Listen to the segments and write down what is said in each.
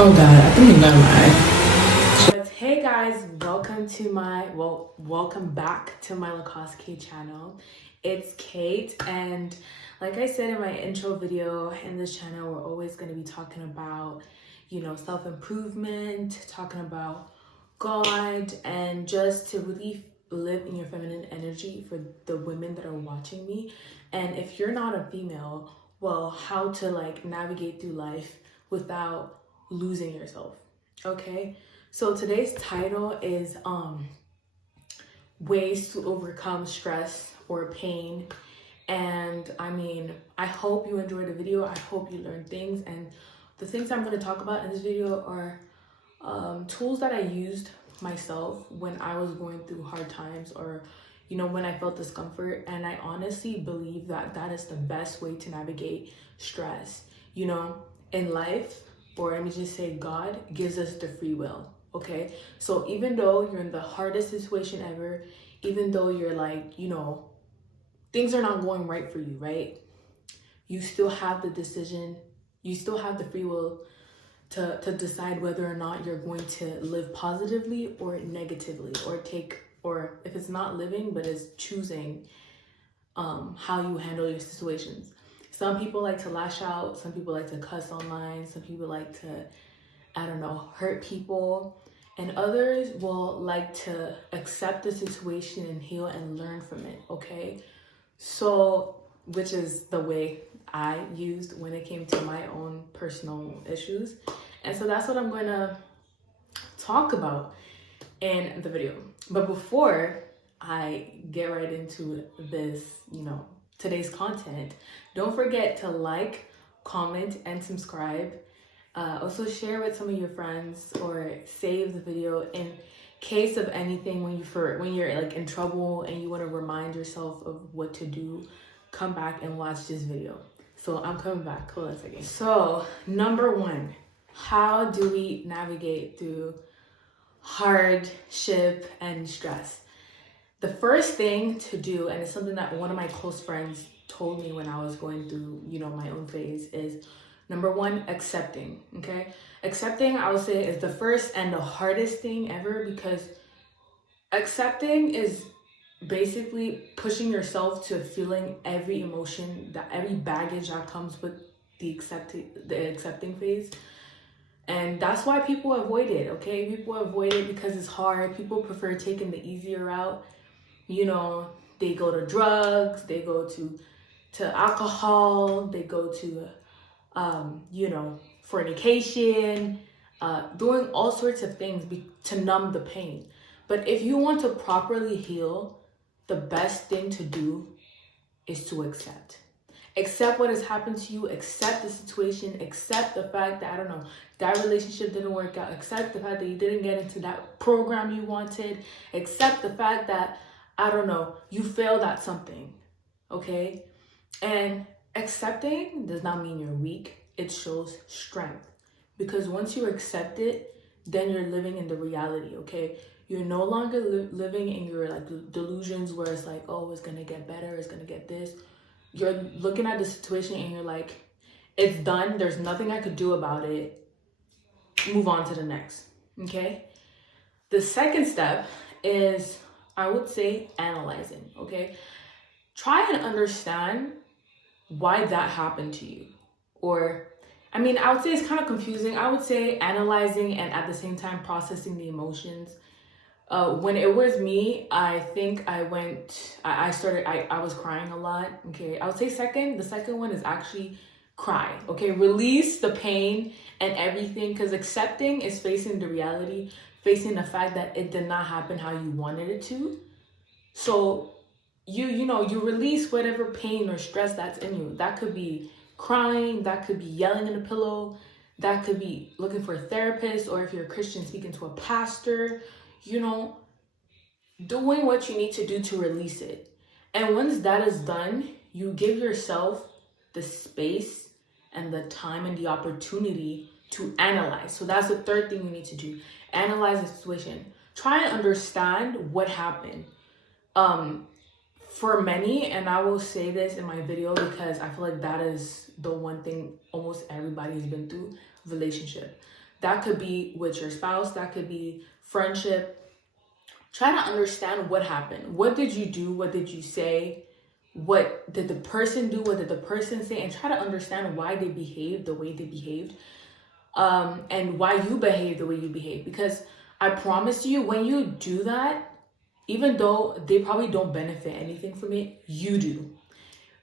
Oh god, I think I'm gonna lie. But hey guys, welcome back to my LACACE K channel. It's Kate, and like I said in my intro video in this channel, we're always gonna be talking about, self-improvement, talking about God, and just to really live in your feminine energy for the women that are watching me. And if you're not a female, well, how to navigate through life without losing yourself. Okay, so today's title is ways to overcome stress or pain. And I hope you enjoyed the video. I hope you learned things, and the things I'm going to talk about in this video are tools that I used myself when I was going through hard times, or when I felt discomfort. And I honestly believe that that is the best way to navigate stress in life. Or let me just say, God gives us the free will. Okay, so even though you're in the hardest situation ever, even though you're things are not going right for you, right, you still have the decision, you still have the free will to decide whether or not you're going to live positively or negatively, or if it's not living but it's choosing how you handle your situations. Some people like to lash out, some people like to cuss online, some people like to, hurt people, and others will like to accept the situation and heal and learn from it, okay? So, which is the way I used when it came to my own personal issues. And so that's what I'm going to talk about in the video. But before I get right into this, today's content, don't forget to like, comment, and subscribe. Also share with some of your friends, or save the video in case of anything when you're in trouble and you want to remind yourself of what to do. Come back and watch this video. So I'm coming back. Hold on a second. So number one, how do we navigate through hardship and stress? The first thing to do, and it's something that one of my close friends told me when I was going through, my own phase, is number one, accepting. Okay, accepting, I would say, is the first and the hardest thing ever, because accepting is basically pushing yourself to feeling every emotion, that every baggage that comes with the accepting phase. And that's why people avoid it. Okay, people avoid it because it's hard. People prefer taking the easier route. They go to drugs, they go to alcohol, they go to fornication, doing all sorts of things to numb the pain. But if you want to properly heal, the best thing to do is to accept. Accept what has happened to you, accept the situation, accept the fact that, that relationship didn't work out, accept the fact that you didn't get into that program you wanted, accept the fact that, you failed at something, okay? And accepting does not mean you're weak. It shows strength. Because once you accept it, then you're living in the reality, okay? You're no longer living in your delusions where it's oh, it's gonna get better, it's gonna get this. You're looking at the situation and you're it's done. There's nothing I could do about it. Move on to the next, okay? The second step is, I would say, analyzing, okay? Try and understand why that happened to you. Or, I would say it's kind of confusing. I would say analyzing and at the same time processing the emotions. When it was me, I think I was crying a lot, okay? I would say the second one is actually cry, okay? Release the pain and everything, because accepting is facing the reality, facing the fact that it did not happen how you wanted it to. So you release whatever pain or stress that's in you. That could be crying, that could be yelling in a pillow, that could be looking for a therapist, or if you're a Christian, speaking to a pastor, doing what you need to do to release it. And once that is done, you give yourself the space and the time and the opportunity to analyze. So that's the third thing you need to do. Analyze the situation. Try and understand what happened. For many, and I will say this in my video because I feel like that is the one thing almost everybody's been through, relationship. That could be with your spouse, that could be friendship. Try to understand what happened. What did you do? What did you say? What did the person do? What did the person say? And try to understand why they behaved the way they behaved, and why you behave the way you behave. Because I promise you, when you do that, even though they probably don't benefit anything from it, you do.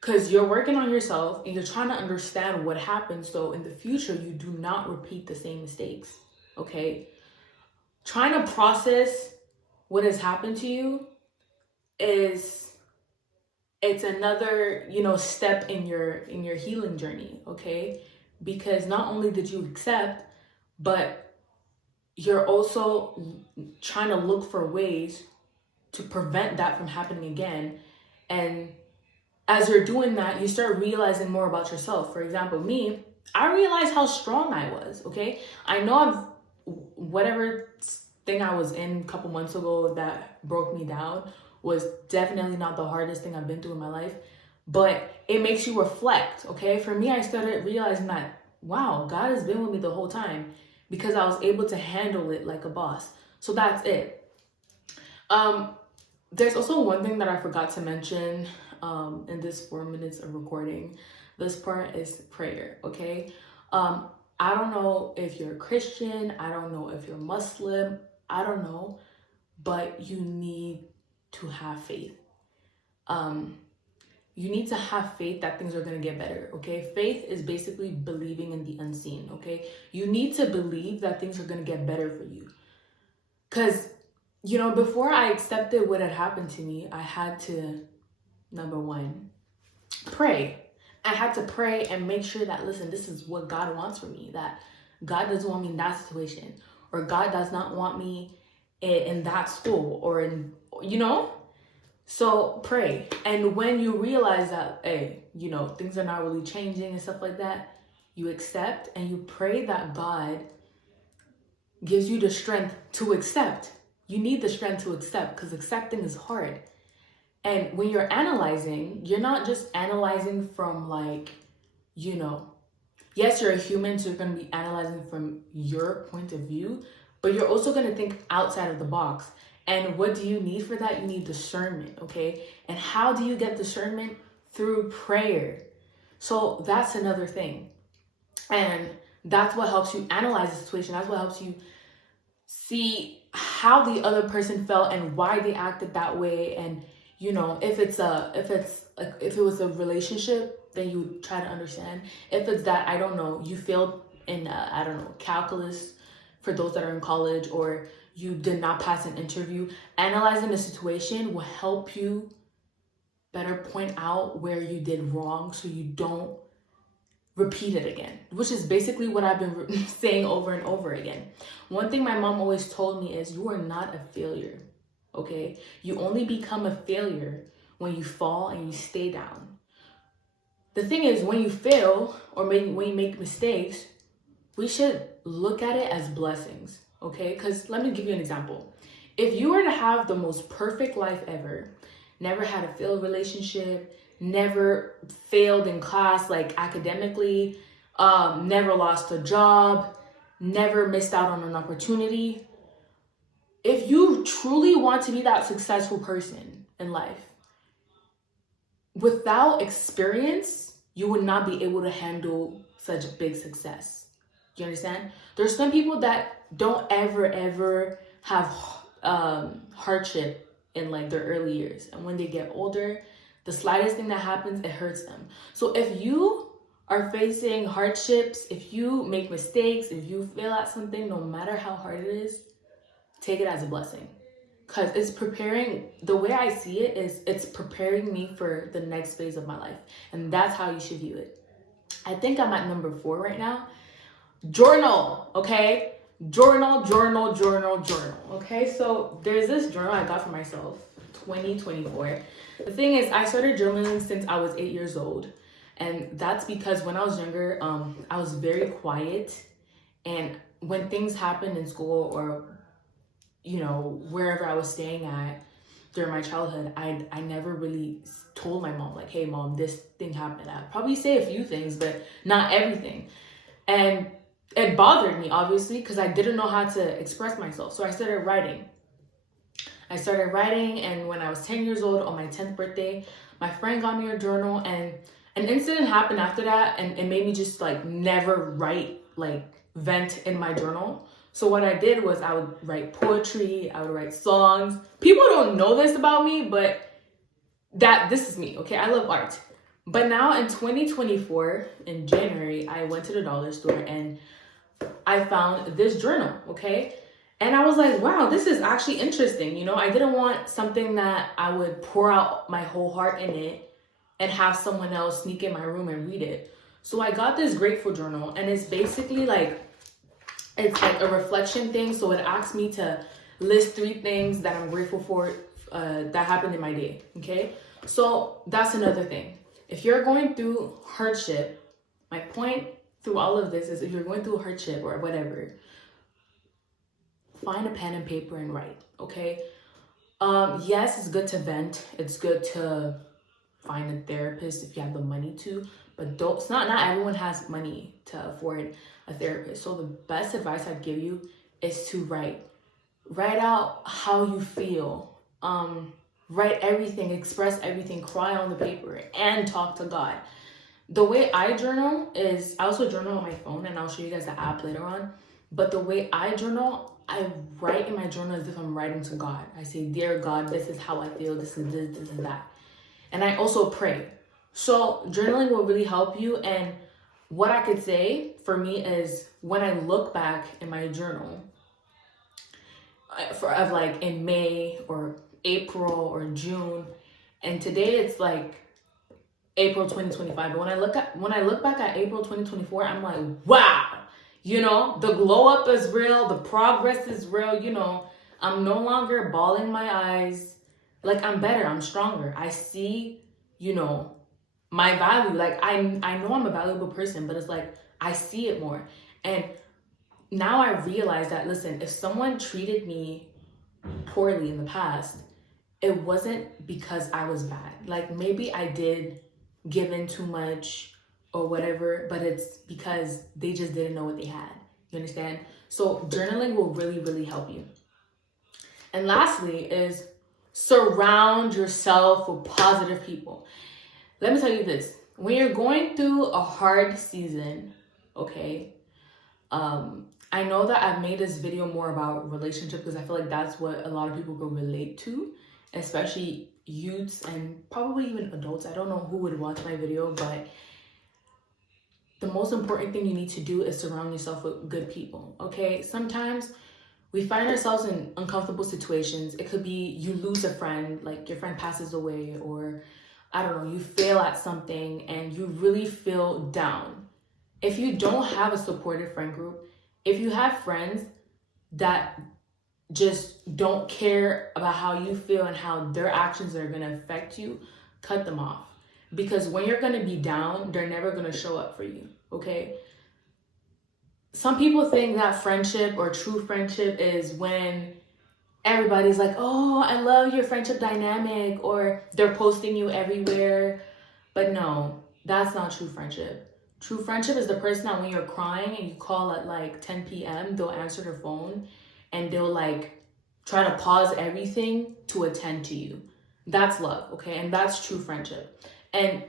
Because you're working on yourself and you're trying to understand what happened, so in the future you do not repeat the same mistakes. Okay? Trying to process what has happened to you it's another, step in your healing journey. Okay? Because not only did you accept, but you're also trying to look for ways to prevent that from happening again. And as you're doing that, you start realizing more about yourself. For example, me, I realized how strong I was. Okay? I know whatever thing I was in a couple months ago that broke me down was definitely not the hardest thing I've been through in my life, but it makes you reflect. Okay? For me, I started realizing that, wow, God has been with me the whole time, because I was able to handle it like a boss. So that's it. There's also one thing that I forgot to mention in this 4 minutes of recording. This part is prayer. Okay? I don't know if you're a Christian, I don't know if you're Muslim, I don't know, but you need to have faith. You need to have faith that things are going to get better. Okay? Faith is basically believing in the unseen. Okay? You need to believe that things are going to get better for you. Because, before I accepted what had happened to me, I had to, number one, pray. I had to pray and make sure that, listen, this is what God wants for me, that God doesn't want me in that situation, or God does not want me in that school, or in, so pray. And when you realize that, hey, things are not really changing and stuff like that, you accept and you pray that God gives you the strength to accept. You need the strength to accept, because accepting is hard. And when you're analyzing, you're not just analyzing from yes, you're a human, so you're going to be analyzing from your point of view, but you're also going to think outside of the box. And what do you need for that? You need discernment, okay? And how do you get discernment? Through prayer. So that's another thing. And that's what helps you analyze the situation. That's what helps you see how the other person felt and why they acted that way. And if it was a relationship, then you try to understand. If it's that, I don't know, you failed in calculus for those that are in college, or you did not pass an interview, analyzing the situation will help you better point out where you did wrong, so you don't repeat it again, which is basically what I've been saying over and over again. One thing my mom always told me is, you are not a failure. Okay? You only become a failure when you fall and you stay down. The thing is, when you fail, or when you make mistakes, we should look at it as blessings. Okay? Because let me give you an example. If you were to have the most perfect life ever, never had a failed relationship, never failed in class, like academically, never lost a job, never missed out on an opportunity. If you truly want to be that successful person in life, without experience, you would not be able to handle such big success. You understand? There's some people that don't ever have hardship in their early years. And when they get older, the slightest thing that happens, it hurts them. So if you are facing hardships, if you make mistakes, if you fail at something, no matter how hard it is, take it as a blessing. Because it's preparing, the way I see it is, it's preparing me for the next phase of my life. And that's how you should view it. I think I'm at number 4 right now. Journal, okay? Journal. Okay, so there's this journal I got for myself, 2024. The thing is, I started journaling since I was 8 years old. And that's because when I was younger, I was very quiet. And when things happened in school, or wherever I was staying at during my childhood, I never really told my mom, hey mom, this thing happened. I'd probably say a few things, but not everything. And it bothered me, obviously, because I didn't know how to express myself. So I started writing. And when I was 10 years old, on my 10th birthday, my friend got me a journal, and an incident happened after that, and it made me just like never write, like vent in my journal. So what I did was I would write poetry, I would write songs. People don't know this about me, but this is me, okay? I love art. But now in 2024, in January, I went to the dollar store and I found this journal, okay? And I was like, wow, this is actually interesting. You know, I didn't want something that I would pour out my whole heart in it and have someone else sneak in my room and read it. So I got this grateful journal, and it's basically like, it's like a reflection thing. So it asks me to list 3 things that I'm grateful for that happened in my day, okay? So that's another thing. If you're going through hardship, my point through all of this is, if you're going through hardship or whatever, find a pen and paper and write, okay? Yes, it's good to vent. It's good to find a therapist if you have the money to, but not everyone has money to afford a therapist. So the best advice I'd give you is to write. Write out how you feel. Write everything, express everything, cry on the paper, and talk to God. The way I journal is, I also journal on my phone, and I'll show you guys the app later on. But the way I journal, I write in my journal as if I'm writing to God. I say, dear God, this is how I feel, this is this, this is that. And I also pray. So journaling will really help you. And what I could say for me is, when I look back in my journal, of like in May or April or June, and today it's like April 2025. But when I look back at April 2024, I'm like, wow, you know, the glow up is real, the progress is real, you know, I'm no longer bawling my eyes. Like, I'm better, I'm stronger. I see, you know, my value. Like, I know I'm a valuable person, but it's like, I see it more. And now I realize that, listen, if someone treated me poorly in the past, it wasn't because I was bad. Like, maybe I did give in too much or whatever, but it's because they just didn't know what they had. You understand? So journaling will really, really help you. And lastly is, surround yourself with positive people. Let me tell you this. When you're going through a hard season, okay, I know that I've made this video more about relationships because I feel like that's what a lot of people can relate to, especially youths and probably even adults. I don't know who would watch my video, but the most important thing you need to do is surround yourself with good people, okay? Sometimes we find ourselves in uncomfortable situations. It could be you lose a friend, like your friend passes away, or I don't know, you fail at something and you really feel down. If you don't have a supportive friend group, if you have friends that just don't care about how you feel and how their actions are going to affect you, cut them off. Because when you're going to be down, they're never going to show up for you, okay? Some people think that friendship or true friendship is when everybody's like, oh, I love your friendship dynamic, or they're posting you everywhere. But no, that's not true friendship. True friendship is the person that when you're crying and you call at like 10 p.m., they'll answer their phone and they'll like try to pause everything to attend to you. That's love, okay? And that's true friendship. And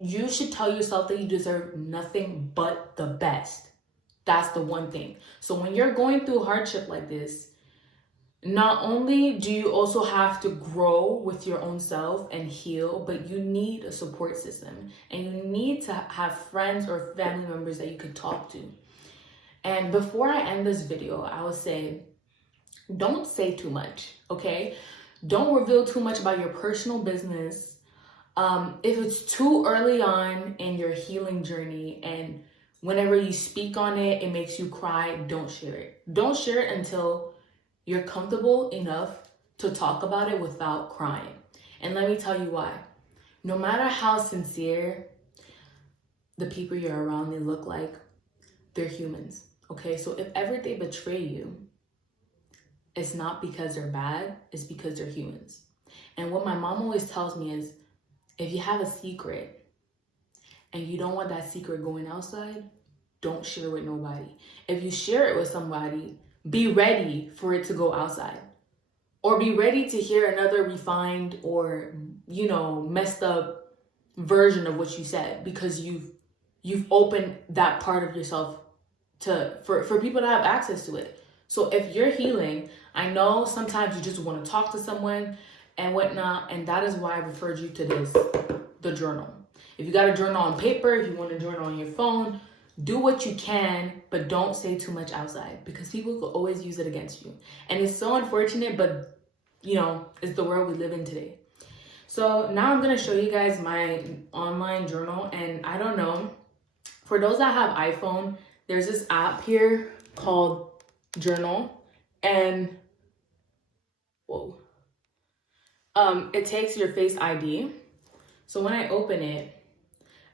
you should tell yourself that you deserve nothing but the best. That's the one thing. So when you're going through hardship like this, not only do you also have to grow with your own self and heal, but you need a support system, and you need to have friends or family members that you could talk to. And before I end this video, I will say, don't say too much, okay? Don't reveal too much about your personal business. If it's too early on in your healing journey and whenever you speak on it, it makes you cry, don't share it. Don't share it until you're comfortable enough to talk about it without crying. And let me tell you why. No matter how sincere the people you're around may look like, they're humans, okay? So if ever they betray you, it's not because they're bad, it's because they're humans. And what my mom always tells me is, if you have a secret and you don't want that secret going outside, don't share with nobody. If you share it with somebody, be ready for it to go outside. Or be ready to hear another refined or, you know, messed up version of what you said, because you've opened that part of yourself for people to have access to it. So if you're healing, I know sometimes you just want to talk to someone and whatnot, and that is why I referred you to the journal. If you got a journal on paper, if you want a journal on your phone, do what you can, but don't say too much outside, because people will always use it against you. And it's so unfortunate, but you know, it's the world we live in today. So now I'm going to show you guys my online journal. And I don't know, for those that have iPhone, there's this app here called Journal, and whoa, it takes your Face ID. So when I open it,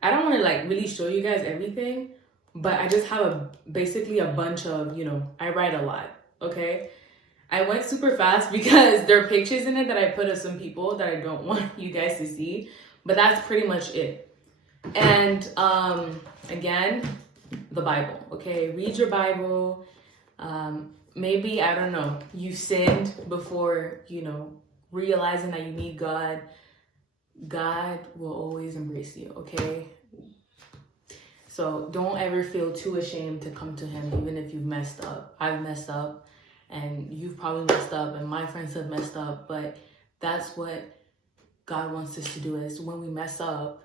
I don't want to like really show you guys everything, but I just have basically a bunch of, you know, I write a lot, okay? I went super fast because there are pictures in it that I put of some people that I don't want you guys to see, but that's pretty much it. And again, the Bible, okay? Read your Bible. Maybe, I don't know, you sinned before, you know, realizing that you need God. God will always embrace you, okay? So don't ever feel too ashamed to come to him, even if you've messed up. I've messed up, and you've probably messed up, and my friends have messed up, but that's what God wants us to do, is when we mess up,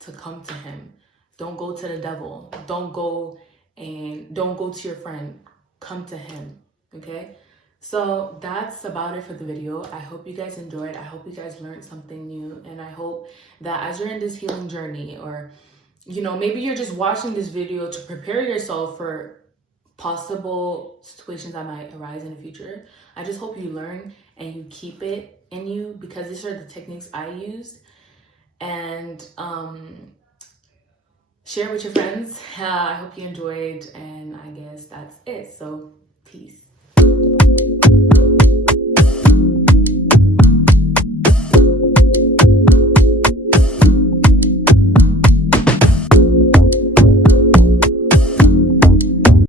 to come to him. Don't go to the devil. Don't go to your friend. Come to him, okay? So that's about it for the video. I hope you guys enjoyed. I hope you guys learned something new, and I hope that as you're in this healing journey, or, you know, maybe you're just watching this video to prepare yourself for possible situations that might arise in the future, I just hope you learn and you keep it in you, because these are the techniques I use. And share with your friends. I hope you enjoyed, and I guess that's it. So peace.